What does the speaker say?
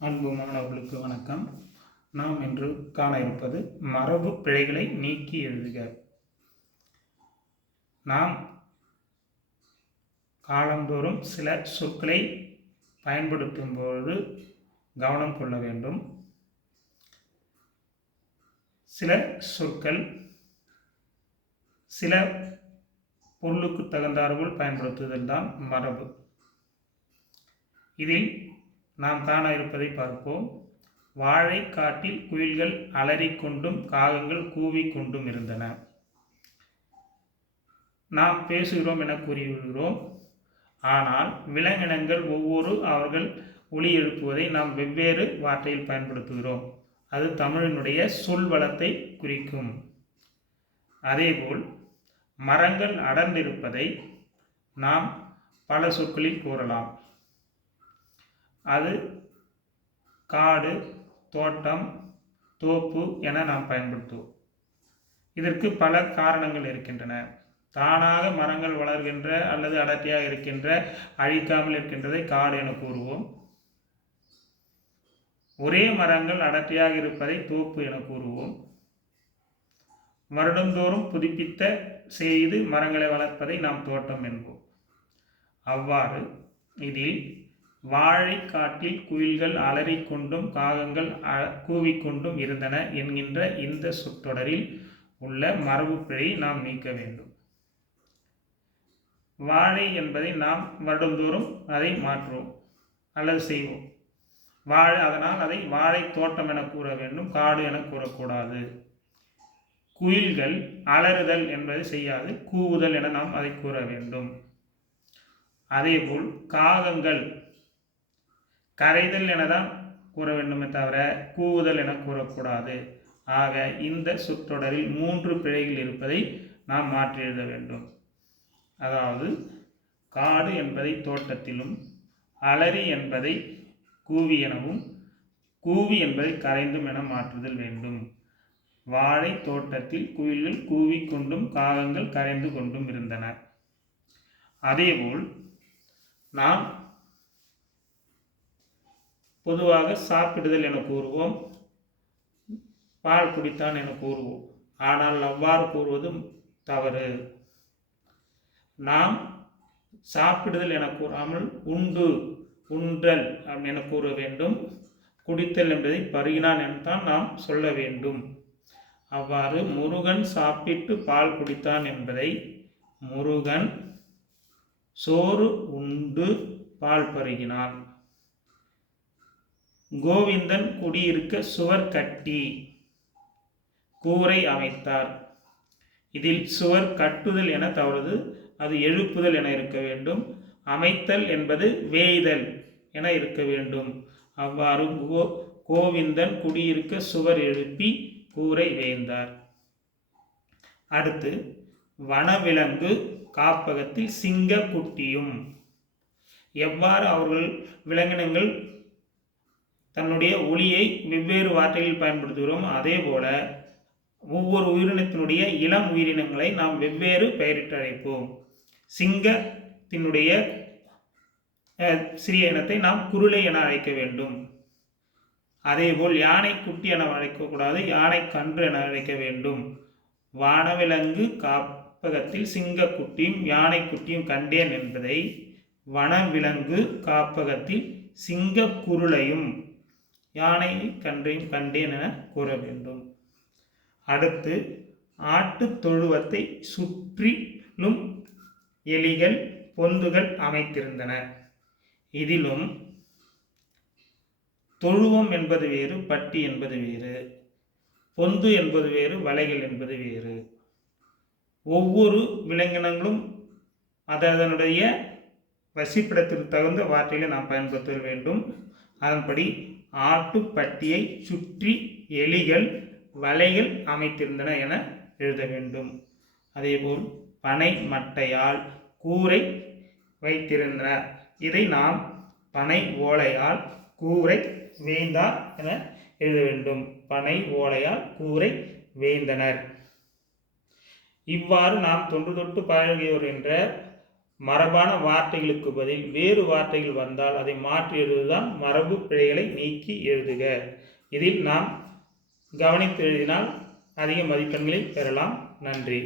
அன்பு மாணவர்களுக்கு வணக்கம். நாம் இன்று காண இருப்பது மரபு பிழைகளை நீக்கி எழுதுக. நாம் காலந்தோறும் சில சொற்களை பயன்படுத்தும் பொழுது கவனம் கொள்ள வேண்டும். சில சொற்கள் சில பொருளுக்கு தகுந்தாற்போல் பயன்படுத்துதல் தான் மரபு. இதில் நாம் காண இருப்பதை பார்ப்போம். வாழை காட்டில் குயில்கள் அலறிக்கொண்டும் காகங்கள் கூவிக்கொண்டும் இருந்தன. நாம் பேசுகிறோம் என கூறிவிடுகிறோம். ஆனால் விலங்கினங்கள் அவர்கள் ஒலி எழுப்புவதை நாம் வெவ்வேறு வார்த்தையில் பயன்படுத்துகிறோம். அது தமிழினுடைய சொல் வளத்தை குறிக்கும். அதேபோல் மரங்கள் அடர்ந்திருப்பதை நாம் பல சொற்களில் கூறலாம். அது காடு, தோட்டம், தோப்பு என நாம் பயன்படுத்துவோம். இதற்கு பல காரணங்கள் இருக்கின்றன. தானாக மரங்கள் வளர்கின்ற அல்லது அடர்த்தியாக இருக்கின்ற, அழிக்காமல் இருக்கின்றதை காடு என கூறுவோம். ஒரே மரங்கள் அடர்த்தியாக இருப்பதை தோப்பு என கூறுவோம். வருடந்தோறும் புதுப்பித்த செய்து மரங்களை வளர்ப்பதை நாம் தோட்டம் என்போம். அவ்வாறு இதில் வாழை காட்டில் குயில்கள் அலறிக்கொண்டும் காகங்கள் கூவிக்கொண்டும் இருந்தன என்கின்ற இந்த சொற்றொடரில் உள்ள மரபு பிழையை நாம் நீக்க வேண்டும். வாழை என்பதை நாம் வருடந்தோறும் அதை மாற்றுவோம் அல்லது செய்வோம். அதனால் அதை வாழை தோட்டம் என கூற வேண்டும், காடு என கூறக்கூடாது. குயில்கள் அலறுதல் என்பதை செய்யாது, கூவுதல் என நாம் அதை கூற வேண்டும். அதேபோல் காகங்கள் கரைதல் எனதான் கூற வேண்டுமே தவிர கூவுதல் என கூறக்கூடாது. ஆக இந்த சொற்றொடரில் 3 பிழைகள் இருப்பதை நாம் மாற்றி எழுத வேண்டும். அதாவது காடு என்பதை தோட்டத்திலும், அலறி என்பதை கூவி எனவும், கூவி என்பதை கரைந்தும் என மாற்றுதல் வேண்டும். வாழை தோட்டத்தில் குயில்கள் கூவிக்கொண்டும் காகங்கள் கரைந்து கொண்டும் இருந்தன. அதேபோல் நாம் பொதுவாக சாப்பிடுதல் என கூறுவோம், பால் குடித்தான் என கூறுவோம். ஆனால் அவ்வாறு கூறுவது தவறு. நாம் சாப்பிடுதல் என கூறாமல் உண்டு, உண்டல் என கூற வேண்டும். குடித்தல் என்பதை பருகினான் என்றுதான் நாம் சொல்ல வேண்டும். அவ்வாறு முருகன் சாப்பிட்டு பால் குடித்தான் என்பதை முருகன் சோறு உண்டு பால் பருகினான். கோவிந்தன் குடியிருக்க சுவர் கட்டி கூரை அமைத்தார். இதில் சுவர் கட்டுதல் என தவறுது, அது எழுப்புதல் என இருக்க வேண்டும். அமைத்தல் என்பது வேய்தல் என இருக்க வேண்டும். அவ்வாறு கோவிந்தன் குடியிருக்க சுவர் எழுப்பி கூரை வேய்ந்தார். அடுத்து வனவிலங்கு காப்பகத்தில் சிங்க குட்டியும். எவ்வாறு அவர்கள் விலங்கினங்கள் தன்னுடைய ஒலியை வெவ்வேறு வார்த்தைகளில் பயன்படுத்துகிறோம், அதே போல ஒவ்வொரு உயிரினத்தினுடைய இளம் உயிரினங்களை நாம் வெவ்வேறு பெயரிட்டு அழைப்போம். சிங்கத்தினுடைய சிறிய இனத்தை நாம் குருளை என அழைக்க வேண்டும். அதேபோல் யானை குட்டி என அழைக்கக்கூடாது, யானை கன்று என அழைக்க வேண்டும். வனவிலங்கு காப்பகத்தில் சிங்க குட்டியும் யானை குட்டியும் கண்டேன் என்பதை வனவிலங்கு காப்பகத்தில் சிங்க குருளையும் யானை கன்றையும் கண்டேன் என கூற வேண்டும். அடுத்து ஆட்டு தொழுவத்தை சுற்றிலும் எலிகள் பொந்துகள் அமைத்திருந்தன. இதிலும் தொழுவம் என்பது வேறு, பட்டி என்பது வேறு, பொந்து என்பது வேறு, வலைகள் என்பது வேறு. ஒவ்வொரு விலங்கினங்களும் அதனுடைய வசிப்பிடத்திற்கு தகுந்த வார்த்தைகளை நாம் பயன்படுத்த வேண்டும். அதன்படி ஆட்டுப்பட்டியை சுற்றி எலிகள் வலைகள் அமைத்திருந்தன என எழுத வேண்டும். அதேபோல் பனை மட்டையால் கூரை வைத்திருந்தன. இதை நாம் பனை ஓலையால் கூரை வேய்ந்தார் என எழுத வேண்டும். பனை ஓலையால் கூரை வேய்ந்தனர். இவ்வாறு நாம் தொன்று தொட்டு பழகியோர் என்ற மரபான வார்த்தைகளுக்கு பதில் வேறு வார்த்தைகள் வந்தால் அதை மாற்றி எழுதுவதுதான் மரபு பிழைகளை நீக்கி எழுதுக. இதில் நாம் கவனித்து எழுதினால் அதிக மதிப்பெண்களை பெறலாம். நன்றி.